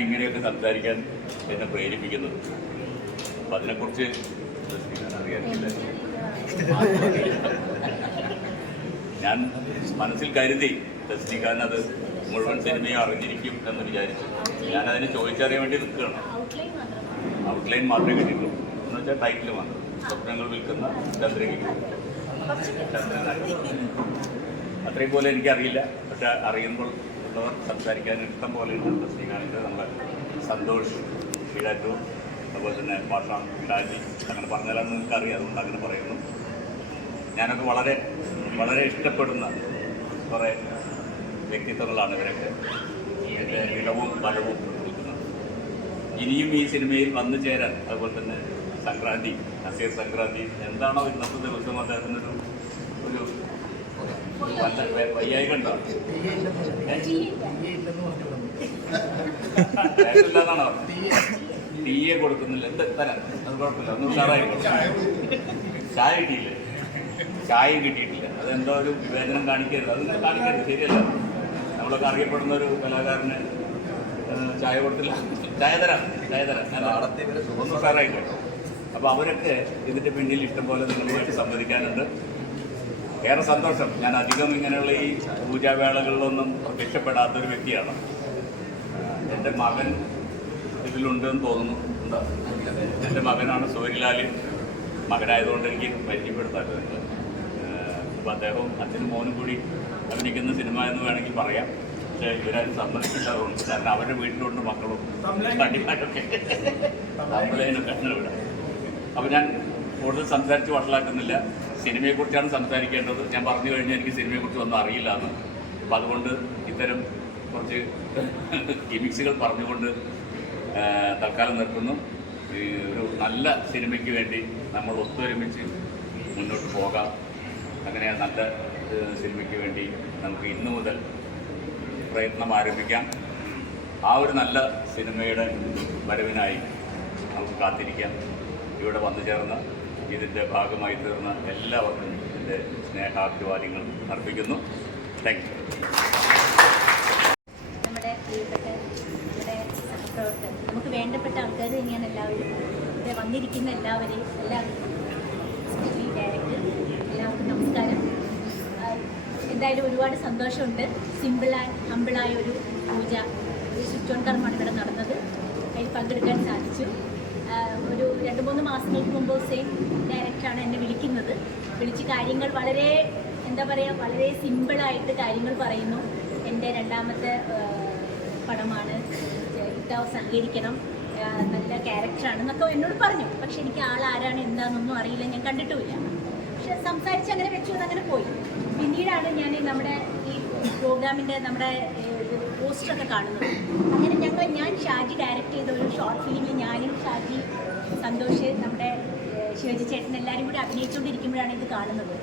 ഇങ്ങനെയൊക്കെ സംസാരിക്കാൻ എന്നെ പ്രേരിപ്പിക്കുന്നത്. അപ്പം അതിനെക്കുറിച്ച് അറിയാനില്ല. ഞാൻ മനസ്സിൽ കരുതി തസ്നിഖാൻ അത് മുഴുവൻ സിനിമയും അറിഞ്ഞിരിക്കും എന്ന് വിചാരിച്ചു. ഞാനതിനെ ചോദിച്ചറിയാൻ വേണ്ടി നിൽക്കുകയാണ്. ഔട്ട്ലൈൻ മാത്രമേ കിട്ടിയിട്ടുള്ളൂ. എന്ന് വെച്ചാൽ ടൈറ്റിൽ മാത്രം. സ്വപ്നങ്ങൾ വിൽക്കുന്ന ചന്ദ്രഗിരി അത്രയും പോലെ എനിക്കറിയില്ല. പക്ഷെ അറിയുമ്പോൾ ഉള്ളവർ സംസാരിക്കാൻ ഇഷ്ടം പോലെ ഉണ്ട്. തസ്നിഖാനിൻ്റെ നമ്മുടെ സന്തോഷ് ഈടാറ്റൂർ, അതുപോലെ തന്നെ ഭാഷ ഷാജി, അങ്ങനെ പറഞ്ഞാലെന്ന് നിങ്ങൾക്ക് അറിയാം. അതുകൊണ്ട് അങ്ങനെ പറയുന്നു. ഞാനൊക്കെ വളരെ വളരെ ഇഷ്ടപ്പെടുന്ന കുറേ വ്യക്തിത്വങ്ങളാണ് ഇവരൊക്കെ. ഇതിൻ്റെ ഇടവും ബലവും നിൽക്കുന്നത്. ഇനിയും ഈ സിനിമയിൽ വന്നു ചേരാൻ, അതുപോലെ തന്നെ സംക്രാന്തി, നസീർ സംക്രാന്തി എന്താണോ ഇന്നത്തെ ദിവസം അദ്ദേഹത്തിനൊരു ഒരു വയ്യായിക ഉണ്ടോ? ഇല്ലാന്നാണോ? ടീയെ കൊടുക്കുന്നില്ല. എന്ത് തരാം, അത് കുഴപ്പമില്ല. ഒന്നും ഉഷാറായി. ചായ കിട്ടിയില്ല, ചായയും കിട്ടിയിട്ടില്ല. അതെന്തോ ഒരു വിവേചനം കാണിക്കരുത്. അതൊന്നും കാണിക്കരുത്, ശരിയല്ല. നമ്മളൊക്കെ അറിയപ്പെടുന്ന ഒരു കലാകാരന് ചായ കൊടുത്തില്ല. ചായ തരാം ഞാൻ ഒന്നും ഉഷാറായില്ല. അപ്പോൾ അവരൊക്കെ ഇതിൻ്റെ പിന്നിൽ ഇഷ്ടംപോലെ നിങ്ങളുമായിട്ട് സംവദിക്കാനുണ്ട്. ഏറെ സന്തോഷം. ഞാൻ അധികം ഇങ്ങനെയുള്ള ഈ പൂജാവേളകളിലൊന്നും പ്രത്യക്ഷപ്പെടാത്തൊരു വ്യക്തിയാണ്. എൻ്റെ മകൻ ഇതിലുണ്ടെന്ന് തോന്നുന്നു. എന്താ, എൻ്റെ മകനാണ് സൂര്യലാൽ. മകനായതുകൊണ്ട് എനിക്ക് പരിചയപ്പെടുത്താറ് നിങ്ങൾ. അപ്പോൾ അദ്ദേഹവും അച്ഛനും മോനും കൂടി അഭിനയിക്കുന്ന സിനിമ എന്ന് വേണമെങ്കിൽ പറയാം. പക്ഷേ ഇവരാരും സമ്മതിക്കില്ലാറുണ്ട്. കാരണം അവരുടെ വീട്ടിലുണ്ട് മക്കളും തടിമാരൊക്കെ നമ്മളതിനൊക്കെ അങ്ങനെ വിടാം. അപ്പോൾ ഞാൻ കൂടുതൽ സംസാരിച്ച് വഷളാക്കുന്നില്ല. സിനിമയെക്കുറിച്ചാണ് സംസാരിക്കേണ്ടത്. ഞാൻ പറഞ്ഞു കഴിഞ്ഞാൽ എനിക്ക് സിനിമയെക്കുറിച്ച് ഒന്നും അറിയില്ല എന്ന്. അപ്പം അതുകൊണ്ട് ഇത്തരം കുറച്ച് ഗിമിക്സുകൾ പറഞ്ഞുകൊണ്ട് തൽക്കാലം നിർത്തുന്നു. ഒരു നല്ല സിനിമയ്ക്ക് വേണ്ടി നമ്മൾ ഒത്തൊരുമിച്ച് മുന്നോട്ട് പോകാം. അങ്ങനെ നല്ല സിനിമയ്ക്ക് വേണ്ടി നമുക്ക് ഇന്നു മുതൽ പ്രയത്നം ആരംഭിക്കാം. ആ ഒരു നല്ല സിനിമയുടെ വരവിനായി നമുക്ക് കാത്തിരിക്കാം. ഇവിടെ വന്നു ചേർന്ന ഇതിൻ്റെ ഭാഗമായി തീർന്ന എല്ലാവർക്കും എൻ്റെ സ്നേഹാഭിവാദ്യങ്ങൾ അർപ്പിക്കുന്നു. Thank you. നമ്മുടെ പ്രിയപ്പെട്ട നമ്മുടെ സഹപ്രവർത്തകർ, നമുക്ക് വേണ്ടപ്പെട്ട ആൾക്കാർ തന്നെയാണ് എല്ലാവരും. ഇവിടെ വന്നിരിക്കുന്ന എല്ലാവരെയും, എസ്പെഷ്യലി ഡയറക്ടർ, എല്ലാവർക്കും നമസ്കാരം. എന്തായാലും ഒരുപാട് സന്തോഷമുണ്ട്. ഹമ്പിളായ ഒരു പൂജ, ഒരു സ്വിച്ച് ഓൺ കർമ്മമാണ് ഇവിടെ നടന്നത്. അതിൽ പങ്കെടുക്കാൻ സാധിച്ചു. ഒരു 2-3 മാസങ്ങൾക്ക് മുമ്പ് സെയിം ഡയറക്ടറാണ് എന്നെ വിളിച്ച് കാര്യങ്ങൾ വളരെ വളരെ സിമ്പിളായിട്ട് കാര്യങ്ങൾ പറയുന്നു. എൻ്റെ 2ാമത്തെ പടമാണ്, ഇത്താവ് സഹകരിക്കണം, നല്ല ക്യാരക്ടറാണെന്നൊക്കെ എന്നോട് പറഞ്ഞു. പക്ഷെ എനിക്ക് ആളാരാണ് എന്താണെന്നൊന്നും അറിയില്ല, ഞാൻ കണ്ടിട്ടുമില്ല. പക്ഷെ സംസാരിച്ച് അങ്ങനെ വെച്ചു എന്നങ്ങനെ പോയി. പിന്നീടാണ് ഞാൻ നമ്മുടെ ഈ പ്രോഗ്രാമിൻ്റെ നമ്മുടെ പോസ്റ്ററൊക്കെ കാണുന്നത്. അങ്ങനെ ഞാൻ ഷാജി ഡയറക്റ്റ് ചെയ്ത ഒരു ഷോർട്ട് ഫിലിമിൽ ഞാനും ഷാജി, സന്തോഷ്, നമ്മുടെ ശിവജി ചേട്ടൻ എല്ലാവരും കൂടി അഭിനയിച്ചുകൊണ്ടിരിക്കുമ്പോഴാണ് ഇത് കാണുന്നത്.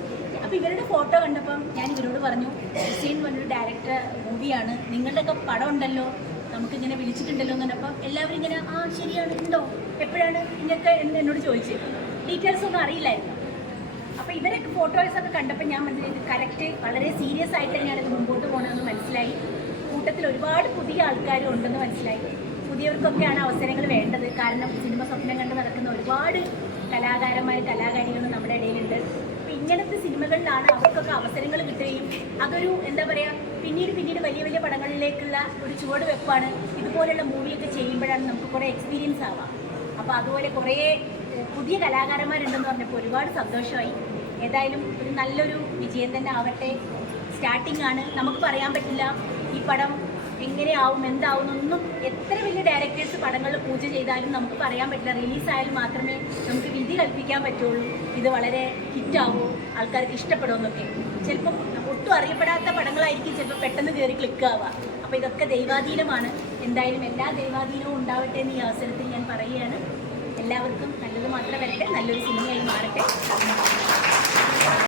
അപ്പോൾ ഇവരുടെ ഫോട്ടോ കണ്ടപ്പം ഞാൻ ഇവരോട് പറഞ്ഞു, ഹുസൈൻ പറഞ്ഞൊരു ഡയറക്ടർ മൂവിയാണ്, നിങ്ങളുടെയൊക്കെ പടം ഉണ്ടല്ലോ, നമുക്കിങ്ങനെ വിളിച്ചിട്ടുണ്ടല്ലോ എന്ന് പറഞ്ഞപ്പോൾ എല്ലാവരും ഇങ്ങനെ ആ ശരിയാണ്, ഉണ്ടോ, എപ്പോഴാണ് ഇങ്ങനത്തെ എന്ന് എന്നോട് ചോദിച്ചു. ഡീറ്റെയിൽസ് ഒന്നും അറിയില്ലായിരുന്നു. അപ്പോൾ ഇവരൊക്കെ ഫോട്ടോസൊക്കെ കണ്ടപ്പോൾ ഞാൻ മനസ്സിലായി കറക്റ്റ് വളരെ സീരിയസ് ആയിട്ട് തന്നെയാണ് ഇത് മുമ്പോട്ട് പോകണമെന്ന് മനസ്സിലായി. കൂട്ടത്തിൽ ഒരുപാട് പുതിയ ആൾക്കാരും ഉണ്ടെന്ന് മനസ്സിലായി. പുതിയവർക്കൊക്കെയാണ് അവസരങ്ങൾ വേണ്ടത്. കാരണം സിനിമ സ്വപ്നം കണ്ട് നടക്കുന്ന ഒരുപാട് കലാകാരികളും നമ്മുടെ ഇടയിലുണ്ട്. അപ്പോൾ ഇങ്ങനത്തെ സിനിമകളിലാണ് അവർക്കൊക്കെ അവസരങ്ങൾ കിട്ടുകയും അതൊരു എന്താ പറയുക പിന്നീട് വലിയ വലിയ പടങ്ങളിലേക്കുള്ള ഒരു ചുവട് വെപ്പാണ്. ഇതുപോലെയുള്ള മൂവിയൊക്കെ ചെയ്യുമ്പോഴാണ് നമുക്ക് കുറേ എക്സ്പീരിയൻസ് ആവാം. അപ്പോൾ അതുപോലെ കുറേ പുതിയ കലാകാരന്മാരുണ്ടെന്ന് പറഞ്ഞപ്പോൾ ഒരുപാട് സന്തോഷമായി. ഏതായാലും ഒരു നല്ലൊരു വിജയം തന്നെ ആവട്ടെ. സ്റ്റാർട്ടിംഗ് ആണ്, നമുക്ക് പറയാൻ പറ്റില്ല ഈ പടം എങ്ങനെയാവും എന്താവും എന്നൊന്നും. എത്ര വലിയ ഡയറക്ടേഴ്സ് പടങ്ങളിൽ പൂജ ചെയ്താലും നമുക്ക് പറയാൻ പറ്റില്ല. റിലീസായാലും മാത്രമേ നമുക്ക് വിധി കൽപ്പിക്കാൻ പറ്റുള്ളൂ ഇത് വളരെ ഹിറ്റാവോ, ആൾക്കാർക്ക് ഇഷ്ടപ്പെടുമെന്നൊക്കെ. ചിലപ്പം ഒട്ടും അറിയപ്പെടാത്ത പടങ്ങളായിരിക്കും ചിലപ്പോൾ പെട്ടെന്ന് കയറി ക്ലിക്കാവുക. അപ്പോൾ ഇതൊക്കെ ദൈവാധീനമാണ്. എന്തായാലും എല്ലാ ദൈവാധീനവും ഉണ്ടാവട്ടെ എന്ന് ഈ അവസരത്തിൽ ഞാൻ പറയുകയാണ്. എല്ലാവർക്കും നല്ലത് മാത്രം വരട്ടെ, നല്ലൊരു സിനിമയായി മാറട്ടെ.